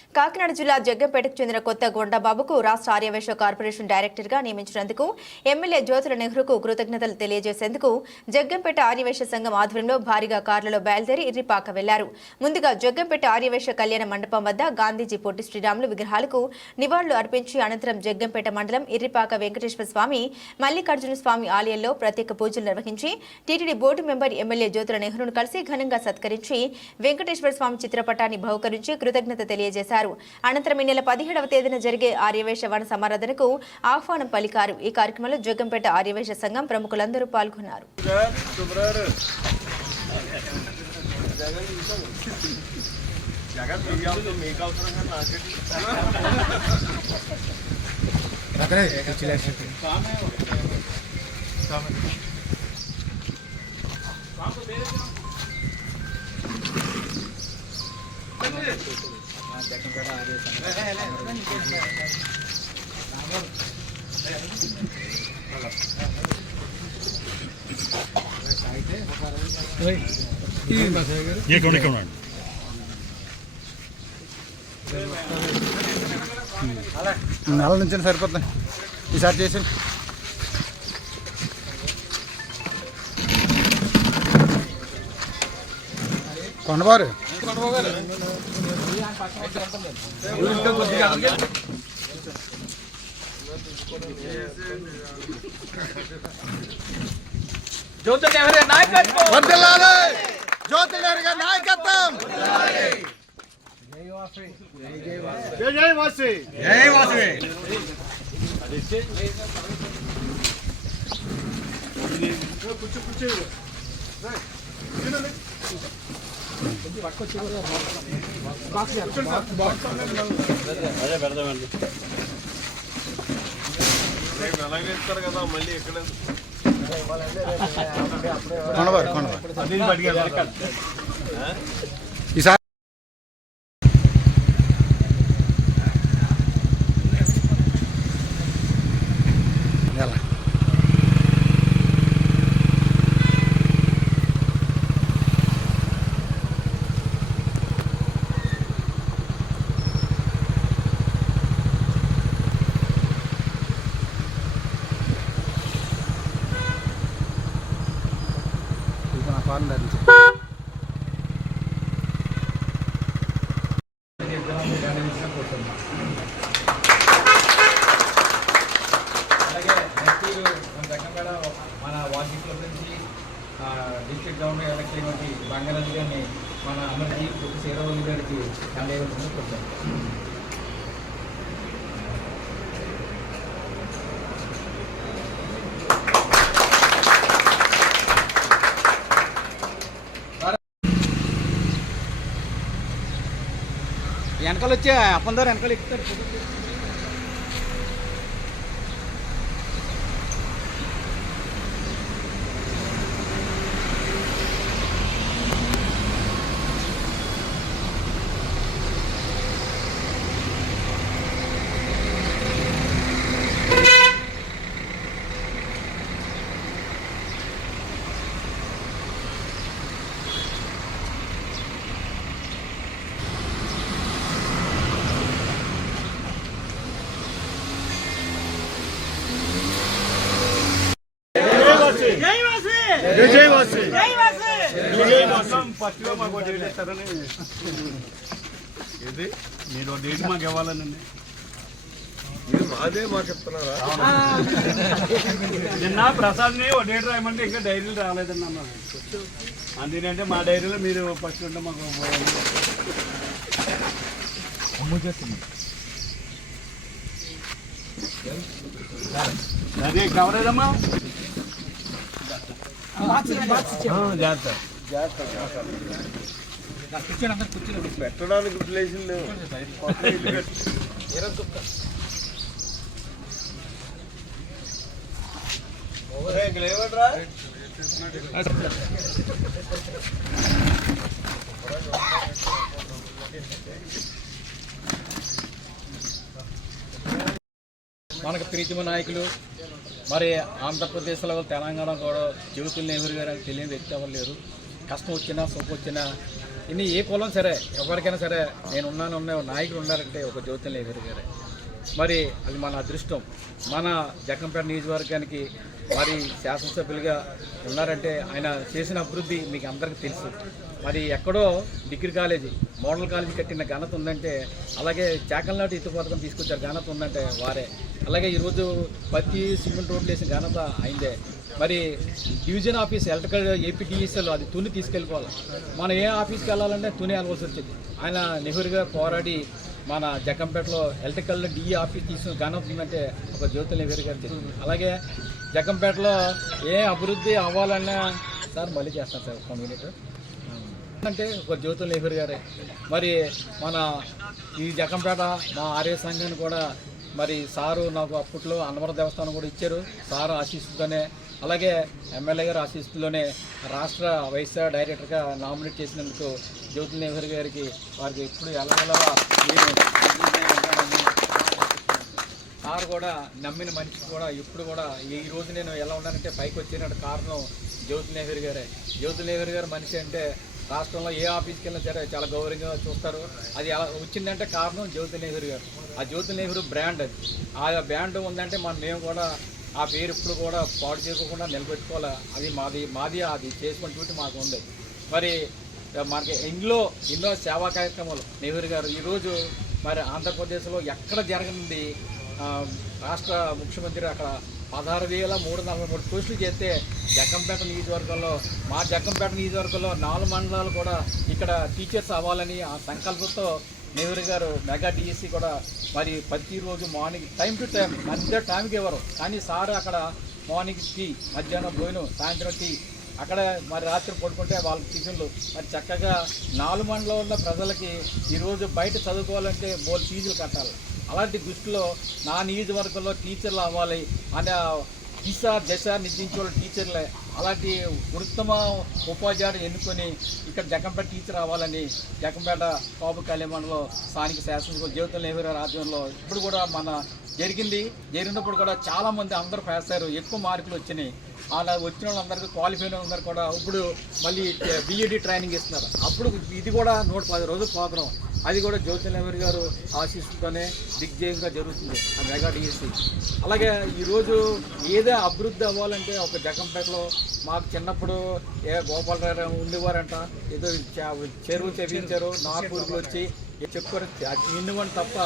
కాకినాడ జిల్లా జగ్గంపేటకు చెందిన కొత్త గొండబాబుకు రాష్ట్ర ఆర్యవైశ్య కార్పొరేషన్ డైరెక్టర్గా నియమించినందుకు ఎమ్మెల్యే జ్యోతుల నెహ్రూకు కృతజ్ఞతలు తెలియజేసేందుకు జగ్గంపేట ఆర్యవైశ్య సంఘం ఆధ్వర్యంలో భారీగా కార్లలో బయలుదేరి ఇర్రిపాక వెళ్లారు. ముందుగా జగ్గంపేట ఆర్యవైశ్య కళ్యాణ మండపం వద్ద గాంధీజీ పొట్టి శ్రీరాములు విగ్రహాలకు నివాళులు అర్పించి అనంతరం జగ్గంపేట మండలం ఇర్రిపాక వెంకటేశ్వర స్వామి, మల్లికార్జున స్వామి ఆలయంలో ప్రత్యేక పూజలు నిర్వహించి TTD board member MLA Jyothula నెహ్రూను కలిసి ఘనంగా సత్కరించి వెంకటేశ్వర స్వామి చిత్రపటాన్ని బహుకరించి కృతజ్ఞత తెలియజేశారు. అనంతరం ఈ నెల 17వ తేదీన జరిగే ఆర్యవైశ్య వన సమారాధనకు ఆహ్వానం పలికారు. ఈ కార్యక్రమంలో జగ్గంపేట ఆర్యవైశ్య సంఘం ప్రముఖులందరూ పాల్గొన్నారు. నెల నుంచి సరిపోతుంది. ఈసారి చేసి కొండవారు జ్యోతుల నెహ్రూ నాయకత్వం వర్ధిల్లాలి. జ్యోతుల నెహ్రూ గారి నాయకత్వం. జై జై వాసి. జై వాసి. అదే పెడదామండి. అలాగే ఇస్తారు కదా మళ్ళీ ఎక్కడ ఈసారి మన వార్షిప్ల నుంచి డిస్ట్రిక్ట్ గవర్నమెంట్ ఎలక్షన్ అయినటువంటి బంగారాజు గారిని మన అమర్జీ పొట్టి శ్రీరాములు గారికి అందజేయవలసింది కోరుతాను. వెనకాల వచ్చే అప్పందారు వెనకాల ఎక్కుతారు. ఇది మీరు డేట్ మాకు ఇవ్వాలనండి. మాదే మాకు చెప్తున్నారా? నిన్న ప్రసాద్ని ఓ డేట్ రాయమంటే ఇంకా డైరీలు రాలేదండి అన్నారు. అందుకంటే మా డైరీలో మీరు ఫస్ట్ ఉంటే మాకు అదే కవర్ ఏదమ్మా జాగ్రత్త పెట్టడానికి ప్లేసులు లేవు. మనకు ప్రీతిమ నాయకులు మరి ఆంధ్రప్రదేశ్లో తెలంగాణ కూడా జ్యోతుల నెహ్రూ గారు తెలియని వ్యక్తి ఎవరు లేరు. కష్టం వచ్చినా సుఖం వచ్చినా ఇన్ని ఏ కులం సరే ఎవరికైనా సరే నేను ఉన్న నాయకులు ఉన్నారంటే ఒక జ్యోతిని ఎదురుగారే. మరి అది మన అదృష్టం. మన జగ్గంపేట నియోజకవర్గానికి మరి శాసనసభ్యులుగా ఉన్నారంటే ఆయన చేసిన అభివృద్ధి మీకు అందరికీ తెలుసు. మరి ఎక్కడో డిగ్రీ కాలేజీ మోడల్ కాలేజీ కట్టిన ఘనత ఉందంటే, అలాగే చాకల్నాటి ఎత్తు పథకం తీసుకొచ్చారు ఘనత ఉందంటే వారే. అలాగే ఈరోజు ప్రతి సిమెంట్ రోడ్లు వేసిన ఘనత అయిందే. మరి డివిజన్ ఆఫీస్ ఎలక్ట్రికల్ ఏపీటీఎస్ఎల్ అది తుని తీసుకెళ్ళిపోవాలి. మనం ఏ ఆఫీస్కి వెళ్ళాలంటే తుని వెళ్ళవలసి వచ్చింది. ఆయన నెహ్రూగా పోరాడి మన జగ్గంపేటలో ఎలక్ట్రికల్ డిఈ ఆఫీస్ తీసుకుని ఘనత ఉందంటే ఒక జ్యోతి నెహ్రూ గారు చేసింది. అలాగే జగ్గంపేటలో ఏ అభివృద్ధి అవ్వాలన్నా సార్ మళ్ళీ చేస్తాను సార్ 1 మినిట్ అంటే ఒక జ్యోతి నెహ్రూ గారే. మరి మన ఈ జగ్గంపేట మా ఆర్య సంఘాన్ని కూడా మరి సారు నాకు అప్పట్లో అన్నవరం దేవస్థానం కూడా ఇచ్చారు. సారు ఆశీస్సుతోనే, అలాగే ఎమ్మెల్యే గారు ఆశీస్సులోనే రాష్ట్ర వైస్ డైరెక్టర్గా నామినేట్ చేసినందుకు జ్యోతి నెహ్రూ గారికి వారికి ఎప్పుడు ఎల్లవెల్లవా సార్ కూడా నమ్మిన మనిషి కూడా ఇప్పుడు కూడా ఈ రోజు నేను ఎలా ఉన్నానంటే పైకి వచ్చినట్టు కారణం జ్యోతి నెహ్రూ గారే. జ్యోతి నెహ్రూ గారు మనిషి అంటే రాష్ట్రంలో ఏ ఆఫీస్కి వెళ్ళినా సరే చాలా గౌరవంగా చూస్తారు. అది ఎలా వచ్చిందంటే కారణం జ్యోతి నెహ్రూ గారు. ఆ జ్యోతి నెహ్రూ బ్రాండ్ అది. ఆ బ్రాండ్ ఉందంటే మేము కూడా ఆ పేరు ఇప్పుడు కూడా పాడు చేయకుండా నిలబెట్టుకోవాలి. అది మాది అది చేసుకుంటూ మాకు ఉంది. మరి మనకి ఎన్నో సేవా కార్యక్రమాలు నెహ్రూ గారు ఈరోజు మరి ఆంధ్రప్రదేశ్లో ఎక్కడ జరగనుంది. రాష్ట్ర ముఖ్యమంత్రి అక్కడ 16,343 పోస్టులు చేస్తే జగ్గంపేట నియోజకవర్గంలో మా జగ్గంపేట నియోజకవర్గంలో 4 మండలాలు కూడా ఇక్కడ టీచర్స్ అవ్వాలని ఆ సంకల్పంతో నెహ్రూ గారు మెగా డిఎస్సి కూడా మరి ప్రతిరోజు మార్నింగ్ టైం టు టైం మధ్య టైంకి ఇవ్వరు, కానీ సార్ అక్కడ మార్నింగ్ టీ, మధ్యాహ్నం భోజనం, సాయంత్రం టీ, అక్కడ మరి రాత్రి పడుకుంటే వాళ్ళకి టిఫిన్లు. మరి చక్కగా 4 మండలంలో ఉన్న ప్రజలకి ఈరోజు బయట చదువుకోవాలంటే ఫీజులు కట్టాలి. అలాంటి దృష్టిలో నా నియోజకవర్గంలో టీచర్లు అవ్వాలి అనే దశ నిర్దించే వాళ్ళు టీచర్లే. అలాంటి ఉత్తమ ఉపాధ్యాయుడు ఎన్నుకొని ఇక్కడ జగ్గంపేట టీచర్ అవ్వాలని జగ్గంపేట కాపు కళ్యాణంలో స్థానిక శాసనసభ జ్యోతి నెహ్రూ ఆధ్వర్యంలో ఇప్పుడు కూడా జరిగినప్పుడు కూడా చాలామంది అందరూ పాస్ అయ్యారు. ఎక్కువ మార్కులు వచ్చినాయి. అలా వచ్చిన వాళ్ళందరికీ క్వాలిఫైడ్ అందరూ కూడా ఇప్పుడు మళ్ళీ బీఈడీ ట్రైనింగ్ ఇస్తున్నారు. అప్పుడు ఇది కూడా 110 రోజుల ప్రోగ్రాం. అది కూడా జ్యోతి నెహ్రూ గారు ఆశీస్సుతోనే దిగ్జయంగా జరుగుతుంది ఆ మెగా డిఎస్సి. అలాగే ఈరోజు ఏదో అభివృద్ధి అవ్వాలంటే ఒక జగ్గంపేటలో మాకు చిన్నప్పుడు గోపాలరావు ఉండేవారంట, ఏదో చెరువు చెప్పించారు, నాగపూర్లు వచ్చి చెప్పుకొని నిండువని తప్ప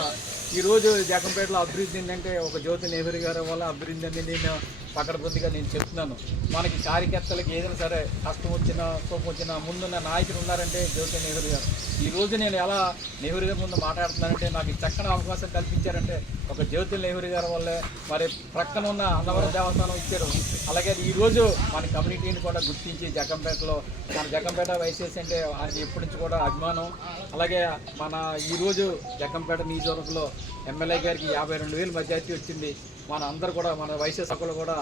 ఈరోజు జగ్గంపేటలో అభివృద్ధి ఏంటంటే ఒక జ్యోతి నెహ్రూ గారి వల్ల అభివృద్ధి అని నేను పకడ్బందీగా నేను చెప్తున్నాను. మనకి కార్యకర్తలకు ఏదైనా సరే కష్టం వచ్చినా కోపం వచ్చినా ముందున్న నాయకులు ఉన్నారంటే జ్యోతి నెహ్రూ గారు. ఈరోజు నేను ఎలా నెహ్రూ గారి ముందు మాట్లాడుతున్నానంటే నాకు చక్కని అవకాశం కల్పించారంటే ఒక జ్యోతి నెహ్రూ గారి వల్లే. మరి ప్రక్కన ఉన్న అన్నవరం దేవస్థానం ఇచ్చారు. అలాగే ఈరోజు మన కమ్యూనిటీని కూడా గుర్తించి జగ్గంపేటలో మన జగ్గంపేట వైసీఎస్ అంటే ఆయనకి ఎప్పటి నుంచి కూడా అభిమానం. అలాగే మన ఈరోజు జగ్గంపేట నియోజకవర్గంలో ఎమ్మెల్యే గారికి 52,000 మెజార్టీ వచ్చింది. మన అందరూ కూడా మన వైసీఎస్ సభ్యులు కూడా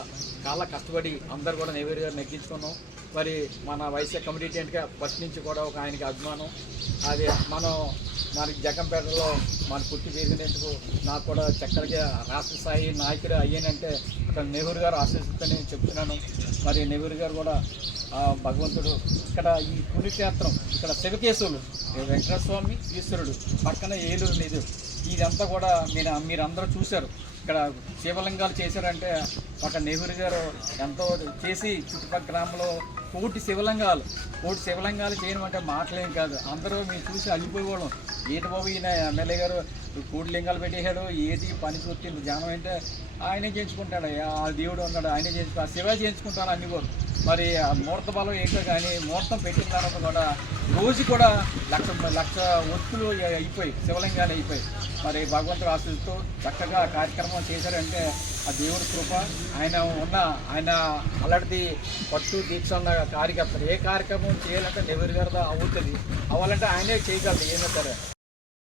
చాలా కష్టపడి అందరూ కూడా నెహ్రూ గారు నెగ్గించుకున్నాం. మరి మన వైసీఆర్ కమ్యూనిటీ అంటే ఫస్ట్ నుంచి కూడా ఒక ఆయనకి అభిమానం. అది మన జగ్గంపేటలో మన పుట్టి పెరిగినందుకు నాకు కూడా చక్కగా రాష్ట్ర స్థాయి నాయకుడు అయ్యానంటే ఇక్కడ నెహ్రూ గారు ఆశీస్సుతోనే చెప్తున్నాను. మరి నెహ్రూ గారు కూడా భగవంతుడు ఇక్కడ ఈ పుణ్యక్షేత్రం ఇక్కడ శివకేశవులు వెంకటేశ్వర స్వామి ఈశ్వరుడు పక్కన ఏలూరు నిధు ఇదంతా కూడా మీరందరూ చూశారు. ఇక్కడ శివలింగాలు చేశారంటే ఒక నెహ్రూ గారు ఎంతో చేసి చుట్టుపక్కల గ్రామంలో 1 శివలింగాలు చేయడం అంటే మాటలేం కాదు. అందరూ మీరు చూసి అల్లిపోయేవాళ్ళం. ఏంటి బాబు ఈయన ఎమ్మెల్యే గారు 3 లింగాలు పెట్టేశాడు, ఏది పని చూస్తుంది జనం అంటే ఆయనే చేయించుకుంటాడు. ఆ దేవుడు ఉన్నాడు, ఆయనే చేయించుకుంటాడు. శివ చేయించుకుంటాను అన్ని కూడా. మరి ఆ ముహూర్త బలం ఏంటో కానీ ముహూర్తం పెట్టిన తర్వాత కూడా రోజు కూడా లక్ష ఒత్తులు అయిపోయి శివలింగాలు అయిపోయి మరి భగవంతుడు ఆశీస్సుతో చక్కగా కార్యక్రమం చేశారంటే ఆ దేవుడి కృప. ఆయన అలాంటిది పట్టు దీక్ష ఉన్న కార్యకర్తలు ఏ కార్యక్రమం చేయాలంటే నెహ్రూ గారితో అవుతుంది. అవ్వాలంటే ఆయనే చేయగలరు ఏమైనా సరే.